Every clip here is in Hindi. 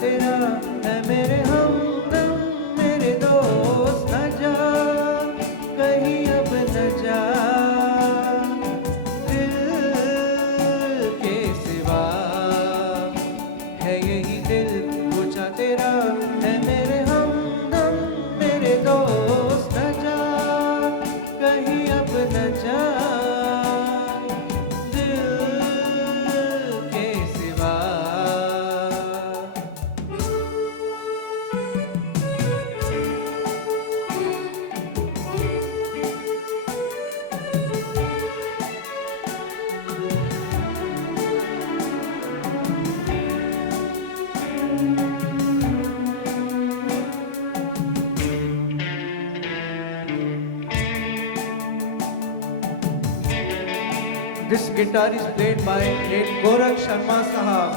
तेरा है मेरे हमदम मेरे दोस्त, न जा कहीं अब न जा दिल के सिवा, है यही दिल पूछा तेरा है मेरे हमदम मेरे दोस्त, न जा कहीं अब न जा This guitar is played by Gorakh Sharma Sahab.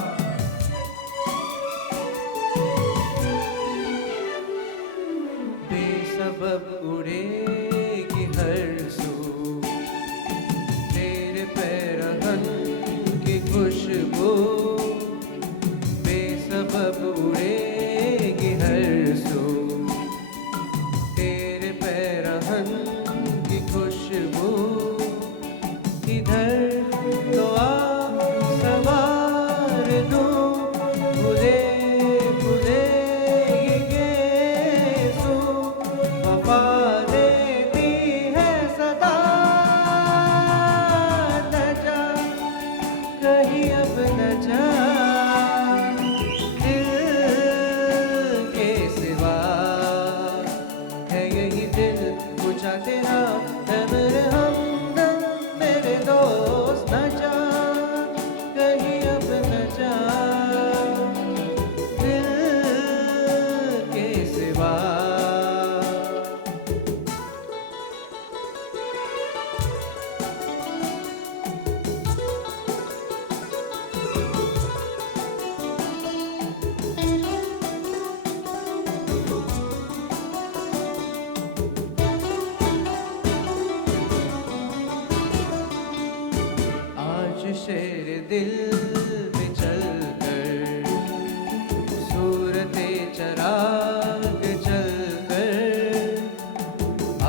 बेसबब उड़ेगी हर सू तेरे पैरहन की खुशबू, बेसबब उड़ेगी हर सू तेरे पैरहन की खुशबू, इधर तो आ सवार दूं खुले खुले ये सू, वफा देती है सदा, न जा कहीं अब न जा दिल के सिवा, है यही दिल पूछा तेरा है मेरे हमदम मेरे दोस्त, न जा कहीं अब न जा दिल के सिवा। शेर दिल में चल कर सूरते चराग चल कर,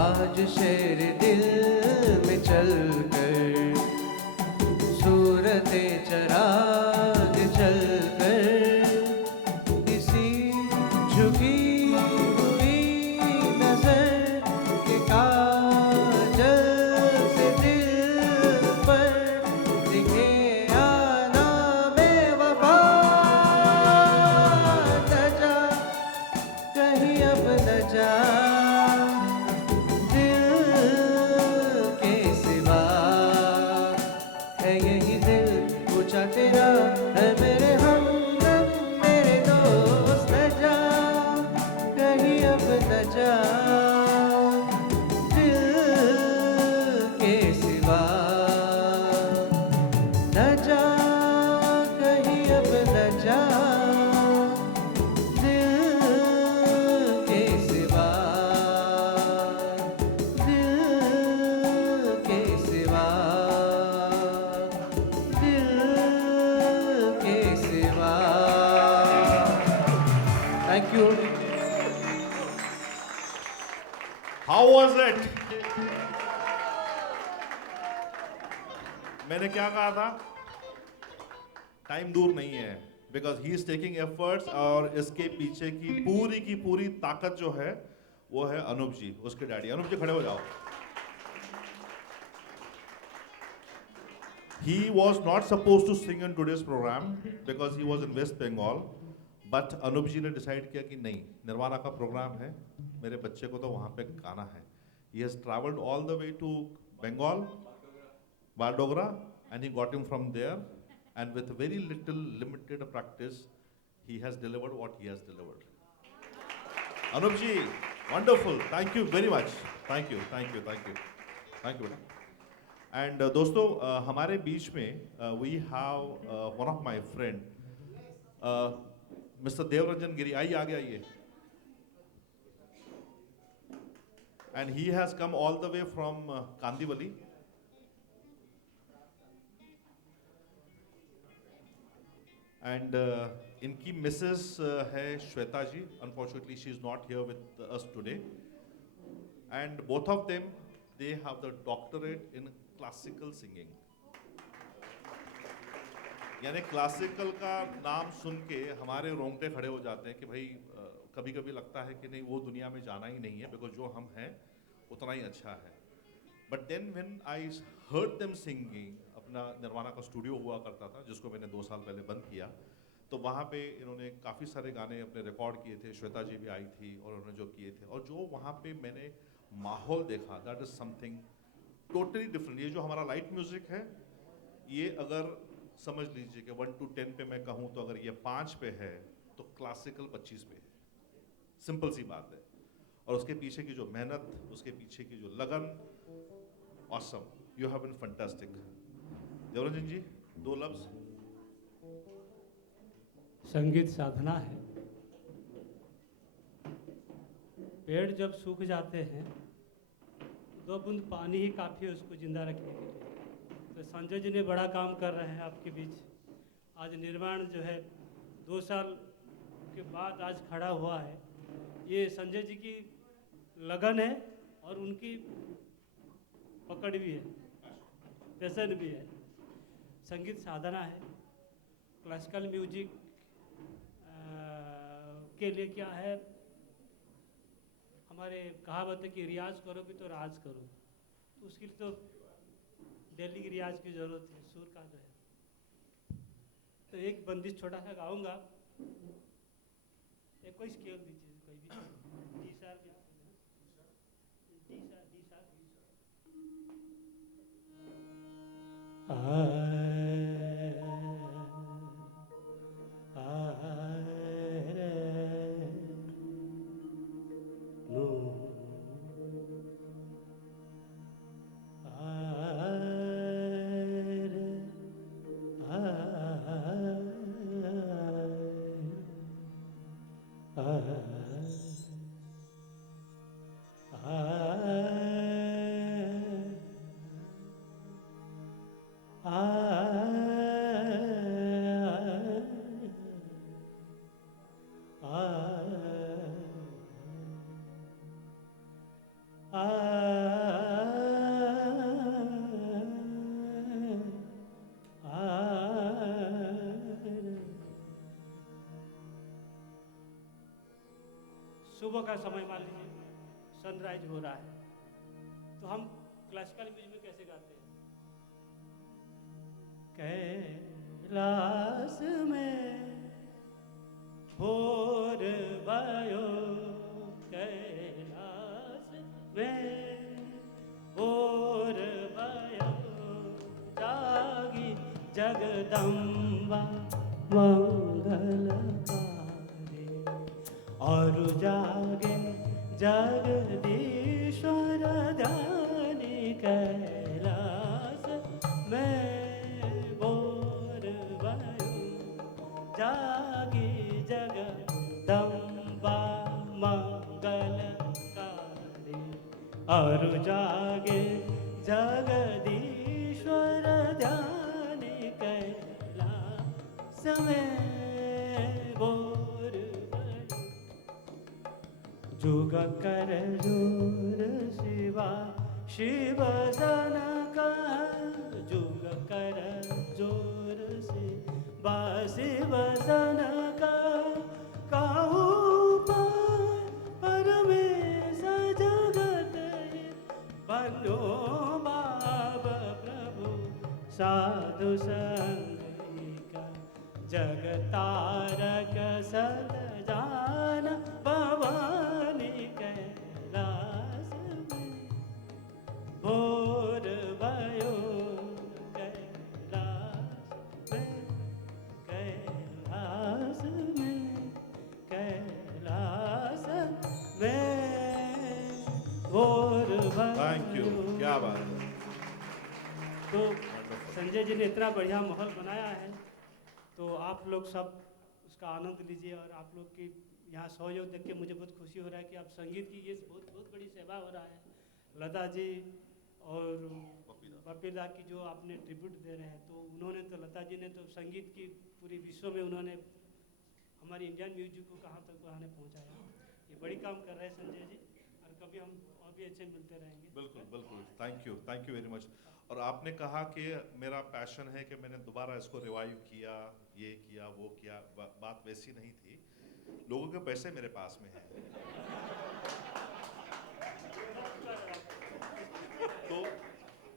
आज शेर दिल में चल कर सूरते चराग चल कर, किसी झुकी हुई नजर के काजल से दिल पर दिखे आना में वफा, न जा कहीं अब न जा दिल के सिवा, है यही दिल पूछा तेरा है मेरे हमदम मेरे दोस्त, न जा कहीं अब न जा दिल के सिवा, न जा कहीं अब न जा दिल के सिवा, दिल के सिवा, दिल के सिवा। Thank you. How was it? मैंने क्या कहा था? टाइम दूर नहीं है, because he is taking efforts, और इसके पीछे की पूरी ताकत जो है वो है अनूप जी, उसके डैडी। अनूप जी खड़े हो जाओ। He was not supposed to sing in today's program because he was in West Bengal, but Anoop जी ने डिसाइड किया कि नहीं, निर्वाणा का प्रोग्राम है, मेरे बच्चे को तो वहाँ पे गाना है। He has traveled all the way to Bengal, Bardogra, and he got him from there. And with very little limited practice, he has delivered what he has delivered. Anup ji, wonderful. Thank you very much. Thank you, thank you, thank you. Thank you, बेटा. And दोस्तों हमारे बीच में we have one of my friend, Mr. Devranjan Giri. आइए आगे आइए. And he has come all the way from Kandivali. And इनकी मिसेस है श्वेता जी. Unfortunately, she is not here with us today. And both of them, they have the doctorate in classical singing. यानी क्लासिकल का नाम सुन के हमारे रोंगटे खड़े हो जाते हैं कि भाई कभी कभी लगता है कि नहीं वो दुनिया में जाना ही नहीं है, बिकॉज जो हम हैं उतना ही अच्छा है. But then when I heard them singing, अपना निर्वाणा का स्टूडियो हुआ करता था जिसको मैंने 2 साल पहले बंद किया, तो वहाँ पे इन्होंने काफ़ी सारे गाने अपने रिकॉर्ड किए थे. श्वेता जी भी आई थी और उन्होंने जो किए थे, और जो वहाँ पे मैंने माहौल देखा, that is something totally different. ये जो हमारा लाइट म्यूज़िक है, ये अगर समझ लीजिए कि 1 to 10 पे मैं कहूँ तो अगर ये 5 पे है तो क्लासिकल 25 पे है. सिंपल सी बात है. और उसके पीछे की जो मेहनत, उसके पीछे की जो लगन, awesome. You have been fantastic. Devranjan ji, 2 लफ्ज. संगीत साधना है. पेड़ जब सूख जाते हैं 2 बूंद पानी ही काफ़ी है उसको जिंदा रखने के लिए. तो संजय जी ने बड़ा काम कर रहे हैं आपके बीच. आज निर्माण जो है 2 साल के बाद आज खड़ा हुआ है. ये संजय जी की लगन है और उनकी पकड़ भी है, पैशन भी है. संगीत साधना है. क्लासिकल म्यूजिक के लिए क्या है, हमारे कहावत है कि रियाज करोगे तो राज करो. तो उसके लिए तो डेली की रियाज की ज़रूरत है, सुर का जो है. तो एक बंदिश छोटा सा गाऊंगा. एक कोई स्केल दीजिए, कोई भी. D sharp, D sharp, D sharp. सुबह का समय मान लीजिए, सनराइज हो रहा है, तो हम क्लासिकल म्यूजिक में कैसे गाते हैं? कैलाश में भोर भयो, कैलाश में भोर भयो, जागी जगदम्बा मंगलकारी, और जागे जगदीश्वर ध्यानी. कैलाश में भोर भयो, जागी जगदम्बा मंगलकारी, और जागे जगदीश्वर ध्यानी. कैलाश में भोर भयो, जुग कर जोर शिवा शिव जनक, जुग कर जोर शिवा शिव जनक, कहू परमेश जगत बनो बाब प्रभु साधु संगिका, जगतारक सत जान भवानी. कैलाश में भोर भयो, थैंक यू, भरो। क्या बात है। तो संजय जी ने इतना बढ़िया माहौल बनाया है, तो आप लोग सब उसका आनंद लीजिए। और आप लोग की यहाँ सहयोग देख के मुझे बहुत खुशी हो रहा है कि आप संगीत की ये बहुत बहुत बड़ी सेवा हो रहा है। लता जी और बपीदा की जो आपने ट्रिब्यूट दे रहे हैं, तो उन्होंने तो, लता जी ने तो संगीत की पूरी विश्व में उन्होंने हमारी इंडियन म्यूजिक को कहाँ तक उन्होंने पहुँचाया। ये बड़ी काम कर रहे हैं संजय जी, और कभी हम और भी अच्छे मिलते रहेंगे। बिल्कुल बिल्कुल, थैंक यू वेरी मच। और आपने कहा कि मेरा पैशन है कि मैंने दोबारा इसको रिवाइव किया, ये किया वो किया, बात वैसी नहीं थी। लोगों के पैसे मेरे पास में हैं।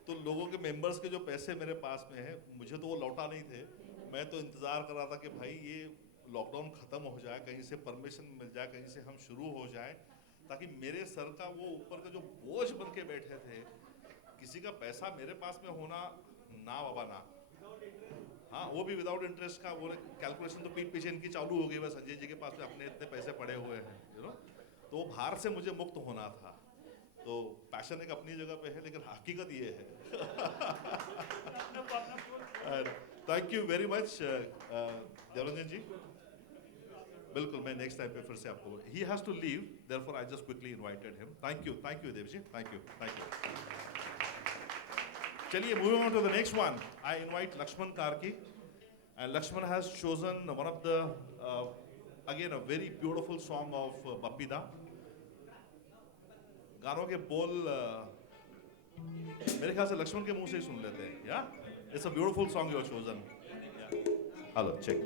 तो लोगों के मेंबर्स के जो पैसे मेरे पास में हैं, मुझे तो वो लौटा नहीं थे। मैं तो इंतज़ार कर रहा था कि भाई ये लॉकडाउन ख़त्म हो जाए, कहीं से परमिशन मिल जाए, कहीं से हम शुरू हो जाए, ताकि मेरे सर का वो ऊपर का जो बोझ बन के बैठे थे, किसी का पैसा मेरे पास में होना, ना बाबा ना। हाँ, वो भी विदाउट इंटरेस्ट का, वो कैलकुलेशन तो पीठ पीछे इनकी चालू हो गई। बस संजय जी के पास में अपने इतने पैसे पड़े हुए हैं, तो वो भार से मुझे मुक्त होना था। तो पैशन एक अपनी जगह पे है, लेकिन हकीकत ये है। Thank you very much Devranjan ji. बिल्कुल, मैं नेक्स्ट टाइम पे फिर से आपको, he has to leave, therefore I just quickly invited him. Thank you Dev ji, thank you. चलिए, moving on to the next one, I invite Laxman Karki, and Laxman has chosen one of the again a very beautiful song of Bappida. गानों के बोल मेरे ख्याल से लक्ष्मण के मुंह से ही सुन लेते हैं। Yeah it's a beautiful song you have chosen. Hello, check.